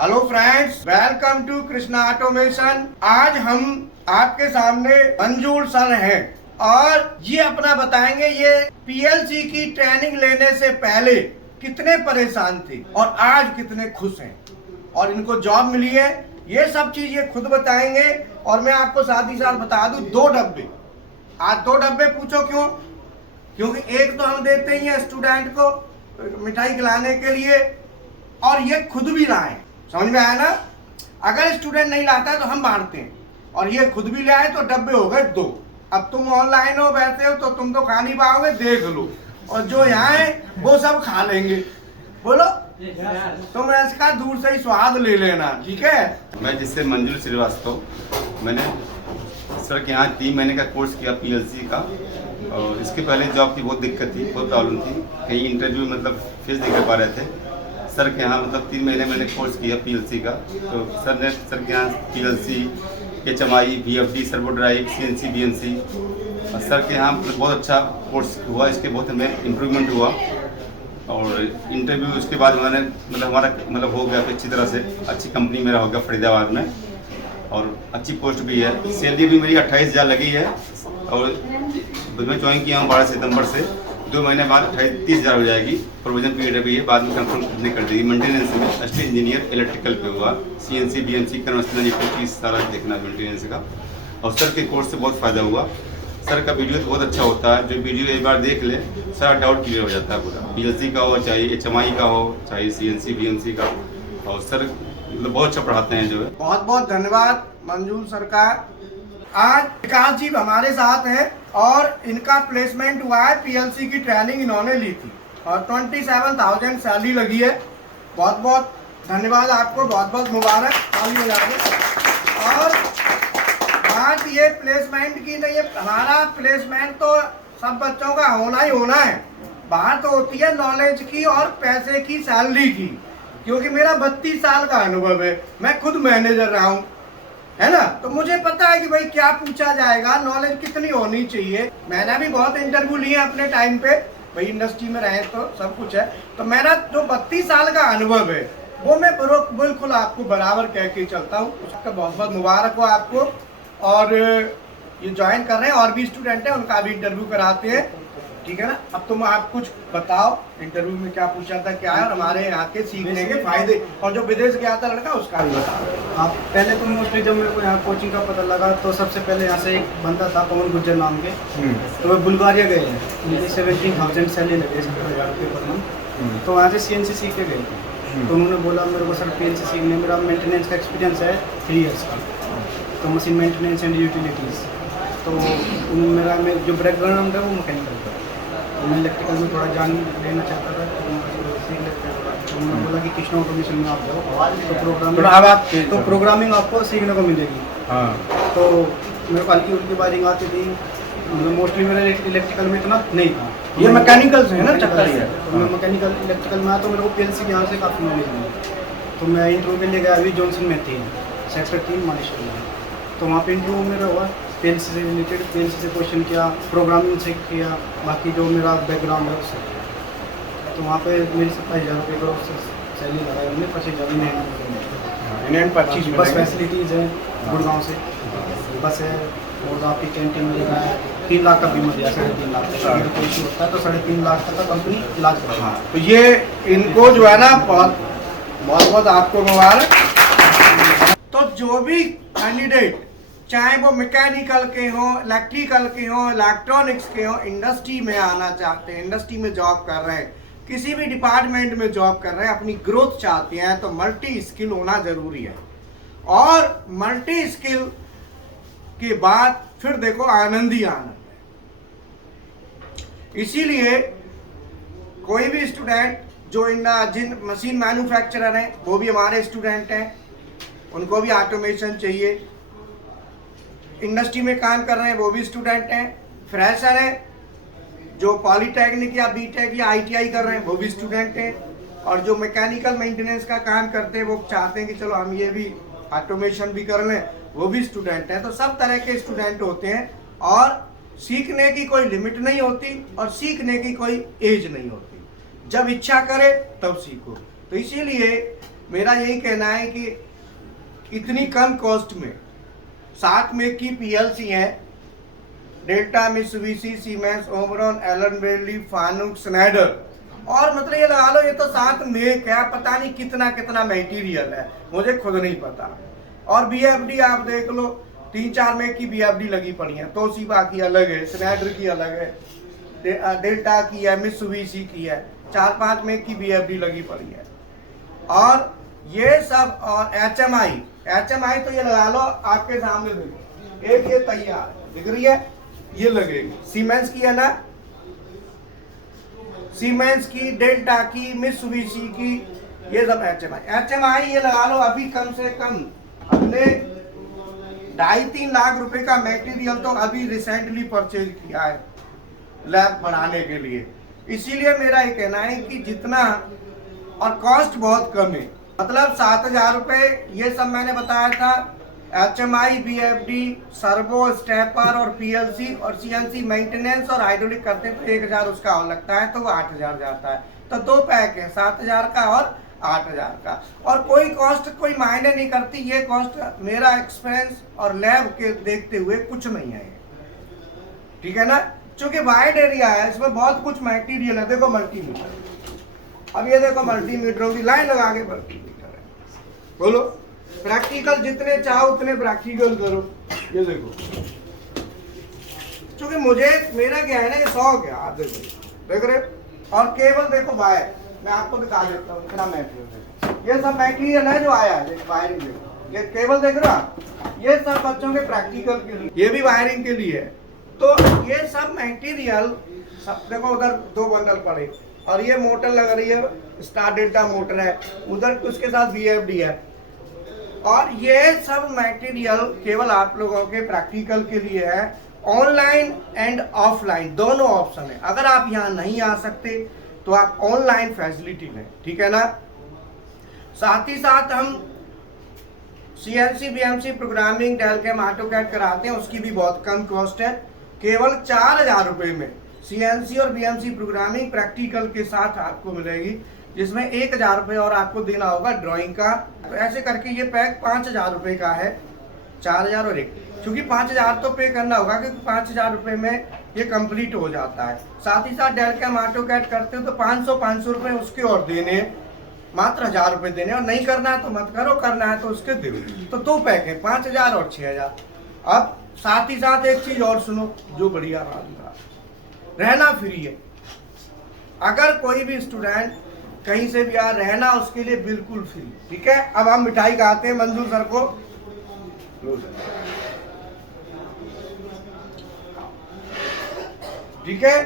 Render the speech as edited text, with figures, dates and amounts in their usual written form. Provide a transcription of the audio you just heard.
Hello friends, welcome to Krishna automation. आज हम आपके सामने मंजूर सर हैं और ये अपना बताएंगे ये पीएलसी की ट्रेनिंग लेने से पहले कितने परेशान थे और आज कितने खुश हैं और इनको जॉब मिली है। ये सब चीज ये खुद बताएंगे और मैं आपको साथ ही साथ बता दूं 2 डब्बे, आज 2 डब्बे पूछो क्यों? क्योंकि एक तो हम देते ही हैं स्टूडेंट को मिठाई खिलाने के लिए और ये खुद भी लाए। समझ में आया ना? अगर स्टूडेंट नहीं लाता है तो हम बांटते हैं और ये खुद भी ले आए तो डब्बे हो गए 2। अब तुम ऑनलाइन हो बैठे हो तो तुम तो खा नहीं पाओगे, देख लो, और जो यहाँ है वो सब खा लेंगे। बोलो, तुम इसका दूर से ही स्वाद ले लेना, ठीक है? मैं जिससे मंजूर श्रीवास्तव, मैंने सर के यहाँ 3 महीने का कोर्स किया पीएलसी का। और इसके पहले जॉब की बहुत दिक्कत थी, बहुत प्रॉब्लम थी, कहीं इंटरव्यू मतलब फेस नहीं कर पा रहे थे। सर के यहाँ मतलब 3 महीने मैंने कोर्स किया पीएलसी का। तो सर के यहाँ PLC, HMI, VFD, servo drive, CNC, BNC, और सर के यहाँ मतलब बहुत अच्छा कोर्स हुआ। इसके बहुत हमें इम्प्रूवमेंट हुआ और इंटरव्यू उसके बाद मैंने मतलब हमारा मतलब हो गया अच्छी तरह से, अच्छी कंपनी मेरा हो गया फरीदाबाद में और अच्छी पोस्ट भी है। सैलरी भी मेरी 28,000 लगी है और मैं ज्वाइन किया हूँ 12 सितंबर से। 2 महीने बाद 30,000 हो जाएगी। प्रोविजन पीरियड अभी है, बाद में कंफर्म नहीं कर देगी। मेंटेनेंस में असिस्टेंट इंजीनियर इलेक्ट्रिकल पे हुआ, CNC, BNC, कन्वेंशनल इक्विपमेंट सारा देखना मेंटेनेंस का। और सर के कोर्स से बहुत फ़ायदा हुआ। सर का वीडियो तो बहुत अच्छा होता है, जो वीडियो एक बार देख ले सारा डाउट क्लियर हो जाता है पूरा। पीएलसी का हो, चाहे HMI का हो, चाहे CNC, BNC का। और सर मतलब बहुत अच्छा पढ़ाते हैं जो है। बहुत बहुत धन्यवाद मंजूर सर का। आज विकास जी हमारे साथ हैं और इनका प्लेसमेंट हुआ है। पीएलसी की ट्रेनिंग इन्होंने ली थी और 27,000 सैलरी लगी है। बहुत बहुत धन्यवाद आपको, बहुत बहुत मुबारक, ताली बजा दें। और बात ये प्लेसमेंट की नहीं है, हमारा प्लेसमेंट तो सब बच्चों का होना ही होना है। बात होती है नॉलेज की और पैसे की, सैलरी की। क्योंकि मेरा 32 साल का अनुभव है, मैं खुद मैनेजर रहा हूँ, है ना? तो मुझे पता है कि भाई क्या पूछा जाएगा, नॉलेज कितनी होनी चाहिए। मैंने भी बहुत इंटरव्यू लिए अपने टाइम पे, भाई इंडस्ट्री में रहे तो सब कुछ है। तो मेरा जो 32 साल का अनुभव है वो मैं बिल्कुल आपको बराबर कह के चलता हूँ। उसका बहुत बहुत मुबारक हो आपको। और ये ज्वाइन कर रहे हैं और भी स्टूडेंट हैं, उनका भी इंटरव्यू कराते हैं, ठीक है ना? अब तुम आप कुछ बताओ इंटरव्यू में क्या पूछा था, क्या है, और हमारे यहाँ के सीखने के फायदे, और जो विदेश गया था लड़का उसका भी बताओ। आप पहले तो मोस्टली जब मेरे को यहाँ कोचिंग का पता लगा तो सबसे पहले यहाँ से एक बंदा था पवन गुज्जर नाम के, तो वो बुल्गारिया गए हैं। उनकी 17,000 सैलरी लगे 70,000 रुपये पर मंथ। तो वहाँ से CNC सीख के गए थे। तो उन्होंने बोला मेरे को सर PLC सीखने, मेरा मेंटेनेंस का एक्सपीरियंस है 3 ईयर्स का, तो मशीन मेंटेनेंस एंड यूटिलिटीज़। तो मेरा जो बैकग्राउंड है वो मैकेनिकल का, तो मैं इलेक्ट्रिकल में थोड़ा जान लेना चाहता था, तो सीख लेते थे। तो उन्होंने बोला कि कृष्णा ऑटोमेशन में आप जाओ तो प्रोग्रामिंग आपको सीखने को मिलेगी। हाँ। तो मेरे को हल्की उल्की वायरिंग आती थी, मोस्टली मेरा इलेक्ट्रिकल में इतना नहीं था। ये मैकेनिकल से है ना चक्कर ये? तो मैं मैकेनिकल इलेक्ट्रिकल में आया तो मेरे को PLC के यहाँ से काफ़ी नॉलेज मिली। तो मैं इंटरव्यू के लिए गया अभी जॉनसन में थी, सेक्टर 3 मालेशिया में। तो वहाँ पे इंटरव्यू मेरा हुआ, PLC से रिलेटेड, PLC से क्वेश्चन किया, प्रोग्रामिंग से किया, बाकी जो मेरा बैकग्राउंड है उससे किया। तो वहाँ पे मेरी 27,000 रुपये का सैलरी लगाई हमने, 25,000 में 25 बस फैसिलिटीज़ है गुड़गांव से, बस है, और आपकी कैंटीन में देना है। 3 लाख का बीमा दिया, 3.5 लाख का अगर कोई इशू होता है तो 3.5 लाख तक का कंपनी इलाज करती है। तो ये इनको जो है ना बहुत बहुत आपको मुबारक। तो जो भी कैंडिडेट चाहे वो मैकेनिकल के हों, इलेक्ट्रिकल के हों, इलेक्ट्रॉनिक्स के हों, इंडस्ट्री में आना चाहते हैं, इंडस्ट्री में जॉब कर रहे हैं, किसी भी डिपार्टमेंट में जॉब कर रहे हैं, अपनी ग्रोथ चाहते हैं, तो मल्टी स्किल होना जरूरी है। और मल्टी स्किल के बाद फिर देखो आनंद ही आनंद है। इसीलिए कोई भी स्टूडेंट जो जिन मशीन मैन्युफैक्चरर हैं वो भी हमारे स्टूडेंट हैं, उनको भी ऑटोमेशन चाहिए। इंडस्ट्री में काम कर रहे हैं वो भी स्टूडेंट हैं। फ्रेशर हैं जो पॉलीटेक्निक या बीटेक या ITI कर रहे हैं वो भी स्टूडेंट हैं। और जो मैकेनिकल मेंटेनेंस का काम करते हैं वो चाहते हैं कि चलो हम ये भी ऑटोमेशन भी कर लें, वो भी स्टूडेंट हैं। तो सब तरह के स्टूडेंट होते हैं और सीखने की कोई लिमिट नहीं होती और सीखने की कोई एज नहीं होती। जब इच्छा करे तब सीखो। तो इसीलिए मेरा यही कहना है कि इतनी कम कॉस्ट में 7 मेक की पीएलसी है, Delta, Mitsubishi, Siemens, Omron, Allen Bradley, Fanuc, Schneider, और मतलब ये लगा लो ये तो 7 मेक है, पता नहीं कितना कितना मटेरियल है, मुझे खुद नहीं पता। और बीएफडी आप देख लो, 3-4 मेक की बीएफडी लगी पड़ी है, तोशिबा की अलग है, स्नाइडर की अलग है, डेल्टा की है, मित्सुबिशी की है, 4-5 मेक की बीएफडी लगी पड़ी है। और ये सब, और एचएमआई तो ये लगा लो आपके सामने देखो, एक ये तैयार दिख रही है, ये लगेगी, सीमेंस की है ना, सीमेंस की, डेल्टा की, मित्सुबिशी की, ये सब एचएमआई ये लगा लो अभी कम से कम हमने 2.5-3 लाख रुपए का मटेरियल तो अभी रिसेंटली परचेज किया है लैब बनाने के लिए। इसीलिए मेरा ये कहना है कि जितना, और कॉस्ट बहुत कम है, मतलब 7,000 रुपये ये सब मैंने बताया था। एचएमआई, बीएफडी, सर्वो, स्टेपर और पीएलसी और सीएनसी मेंटेनेंस और हाइड्रोलिक करते हैं तो 1,000 उसका और लगता है, तो वो 8,000 जाता है। तो 2 पैक है, 7,000 का और 8,000 का, और कोई कॉस्ट कोई मायने नहीं करती। ये कॉस्ट मेरा एक्सपीरियंस और लैब के देखते हुए कुछ नहीं है, ठीक है ना, क्योंकि वाइड एरिया है, इसमें बहुत कुछ मटेरियल है। देखो मल्टीमीटर, अब ये देखो मल्टीमीटरों की लाइन लगा के मल्टीमीटर है, बोलो प्रैक्टिकल जितने चाहो उतने प्रैक्टिकल करो। ये देखो, क्योंकि मुझे मेरा क्या है ना, ये शौक है, आप देखो देख रहे। और केबल देखो वायर, मैं आपको दिखा देता हूँ इतना मटेरियल, ये सब मटेरियल है जो आया है वायरिंग में। ये केबल देख रहा, ये सब बच्चों के प्रैक्टिकल के लिए, ये भी वायरिंग के लिए है। तो ये सब मटेरियल सब देखो, उधर 2 बंडल पड़े, और ये मोटर लग रही है, स्टार डेल्टा मोटर है, उधर उसके साथ बीएफडी है। और ये सब मटेरियल केवल आप लोगों के प्रैक्टिकल के लिए है। ऑनलाइन एंड ऑफलाइन दोनों ऑप्शन है। अगर आप यहाँ नहीं आ सकते तो आप ऑनलाइन फैसिलिटी लें, ठीक है ना। साथ ही साथ हम सीएनसी, बीएमसी प्रोग्रामिंग, डेलकैम, ऑटोकैड कराते हैं, उसकी भी बहुत कम कॉस्ट है, केवल 4,000 रुपये में सीएनसी और बीएमसी प्रोग्रामिंग प्रैक्टिकल के साथ आपको मिलेगी, जिसमें 1,000 रुपये और आपको देना होगा ड्राइंग का। तो ऐसे करके ये पैक 5,000 रुपये का है, 4,000 और 1, क्योंकि 5,000 तो पे करना होगा, क्योंकि 5,000 रुपये में ये कंप्लीट हो जाता है। साथ ही साथ डेलकैम, ऑटोकैड करते हो तो 500 रुपये उसके और देने, मात्र 1,000 रुपये देने, और नहीं करना है तो मत करो, करना है तो उसके दे। तो 2 पैक है, 5,000 और 6,000। अब साथ ही साथ एक चीज और सुनो जो बढ़िया बात है, रहना फ्री है। अगर कोई भी स्टूडेंट कहीं से भी आ, रहना उसके लिए बिल्कुल फ्री, ठीक है। अब हम मिठाई खाते हैं, मंजूर सर को, ठीक है।